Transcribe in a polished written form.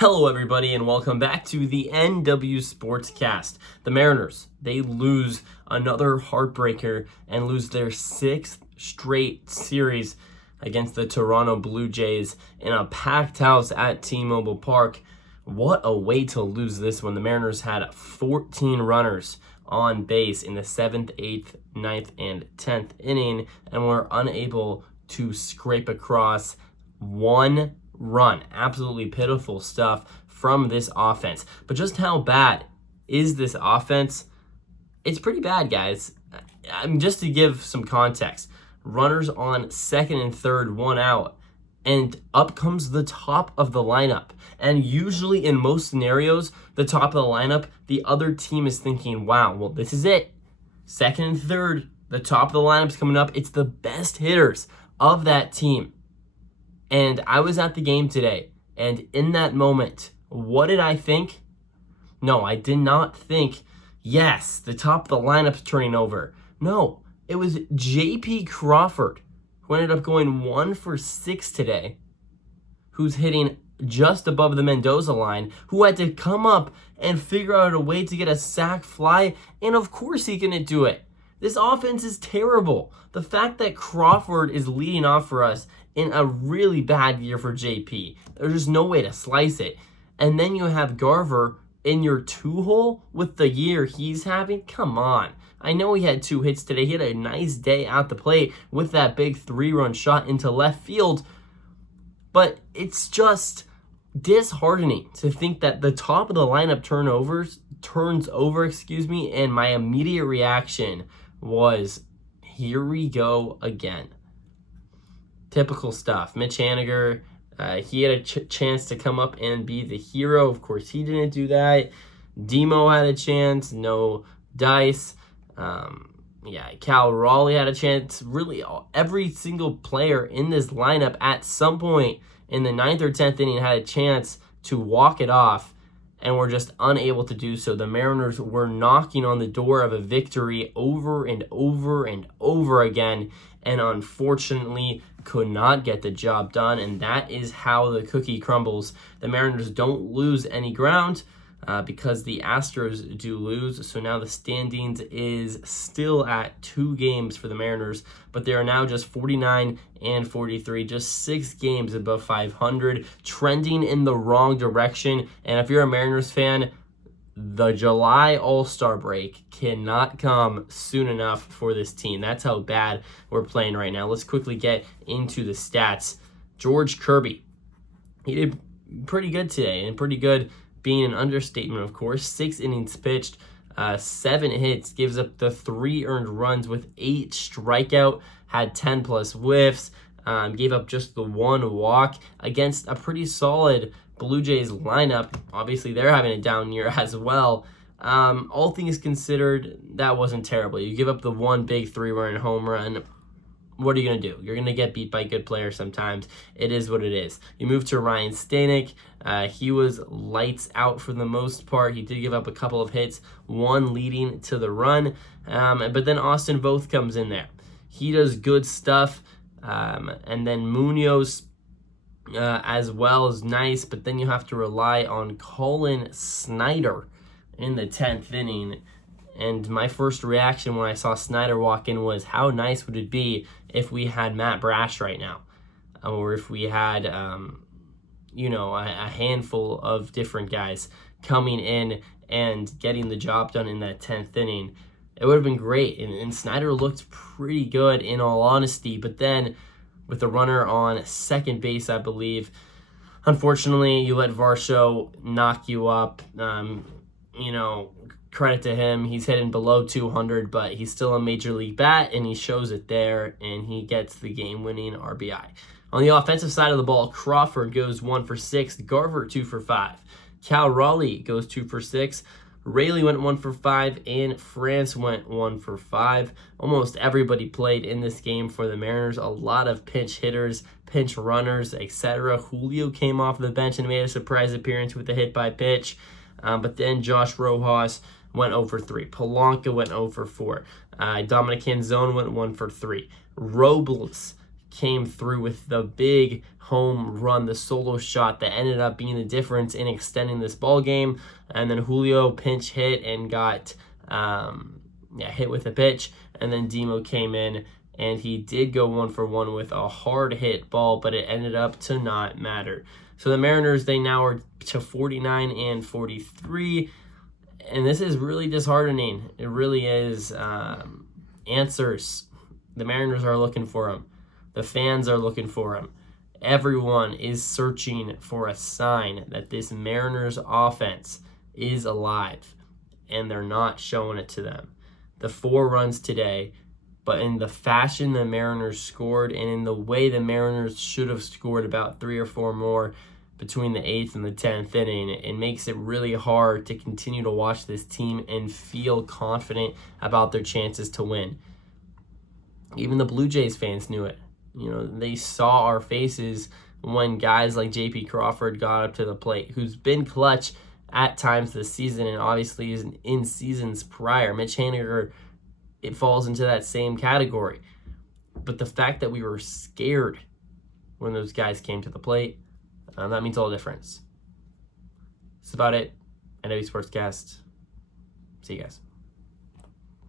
Hello everybody and welcome back to the NW Sportscast. The Mariners, they lose another heartbreaker and lose their sixth straight series against the Toronto Blue Jays in a packed house at T-Mobile Park. What a way to lose this one. The Mariners had 14 runners on base in the 7th, 8th, 9th, and 10th inning and were unable to scrape across one run. Absolutely pitiful stuff from this offense. But just how bad is this offense? It's pretty bad, guys. Just to give some context, runners on second and third, one out, and up comes the top of the lineup. And usually in most scenarios, the top of the lineup, the other team is thinking, wow, well, this is it. Second and third, the top of the lineup's coming up. It's the best hitters of that team. And I was at the game today, and in that moment, what did I think? No, I did not think, yes, the top of the lineup's turning over. No, it was J.P. Crawford, who ended up going 1 for 6 today, who's hitting just above the Mendoza line, who had to come up and figure out a way to get a sac fly, and of course he couldn't do it. This offense is terrible. The fact that Crawford is leading off for us in a really bad year for JP, there's just no way to slice it. And then you have Garver in your 2-hole with the year he's having. Come on. I know he had 2 hits today. He had a nice day at the plate with that big 3-run shot into left field. But it's just disheartening to think that the top of the lineup turns over, and my immediate reaction was, here we go again. Typical stuff. Mitch Haniger, he had a chance to come up and be the hero. Of course, he didn't do that. Demo had a chance. No dice. Cal Raleigh had a chance. Really, every single player in this lineup at some point in the 9th or 10th inning had a chance to walk it off, and were just unable to do so. The Mariners were knocking on the door of a victory over and over and over again, and unfortunately could not get the job done, and that is how the cookie crumbles. The Mariners don't lose any ground because the Astros do lose, so now the standings is still at 2 games for the Mariners, but they are now just 49 and 43, just 6 games above 500, trending in the wrong direction. And if you're a Mariners fan, the July All-Star break cannot come soon enough for this team. That's how bad we're playing right now. Let's quickly get into the stats. George Kirby, he did pretty good today, and pretty good being an understatement, of course. 6 innings pitched, 7 hits, gives up the 3 earned runs with 8 strikeout, had 10 plus whiffs, gave up just the 1 walk against a pretty solid Blue Jays lineup. Obviously, they're having a down year as well. All things considered, that wasn't terrible. You give up the 1 big 3-run home run. What are you going to do? You're going to get beat by good players sometimes. It is what it is. You move to Ryan Stanek. He was lights out for the most part. He did give up a couple of hits, 1 leading to the run. But then Austin Voth comes in there. He does good stuff. And then Munoz as well is nice. But then you have to rely on Colin Snyder in the 10th inning. And my first reaction when I saw Snyder walk in was, how nice would it be if we had Matt Brash right now? Or if we had, a handful of different guys coming in and getting the job done in that 10th inning. It would have been great. And Snyder looked pretty good, in all honesty. But then with the runner on second base, I believe, unfortunately, you let Varsho knock you up. Credit to him. He's hitting below 200, but he's still a major league bat, and he shows it there, and he gets the game-winning RBI. On the offensive side of the ball, Crawford goes 1 for 6, Garver 2 for 5. Cal Raleigh goes 2 for 6, Raley went 1 for 5, and France went 1 for 5. Almost everybody played in this game for the Mariners. A lot of pinch hitters, pinch runners, etc. Julio came off the bench and made a surprise appearance with a hit by pitch. But then Josh Rojas went 0 for 3. Polanco went 0 for 4. Dominic Canzone went 1 for 3. Robles came through with the big home run, the solo shot that ended up being the difference in extending this ball game. And then Julio pinch hit and got hit with a pitch. And then Demo came in, and he did go 1-for-1 with a hard hit ball, but it ended up to not matter. So the Mariners, they now are to 49-43. And this is really disheartening. It really is. Answers. The Mariners are looking for them. The fans are looking for them. Everyone is searching for a sign that this Mariners offense is alive, and they're not showing it to them. The 4 runs today, but in the fashion the Mariners scored and in the way the Mariners should have scored about 3 or 4 more between the 8th and the 10th inning, it makes it really hard to continue to watch this team and feel confident about their chances to win. Even the Blue Jays fans knew it. They saw our faces when guys like J.P. Crawford got up to the plate, who's been clutch at times this season and obviously is in seasons prior. Mitch Haniger, it falls into that same category. But the fact that we were scared when those guys came to the plate, that means all the difference. That's about it. NW Sportscast. See you guys.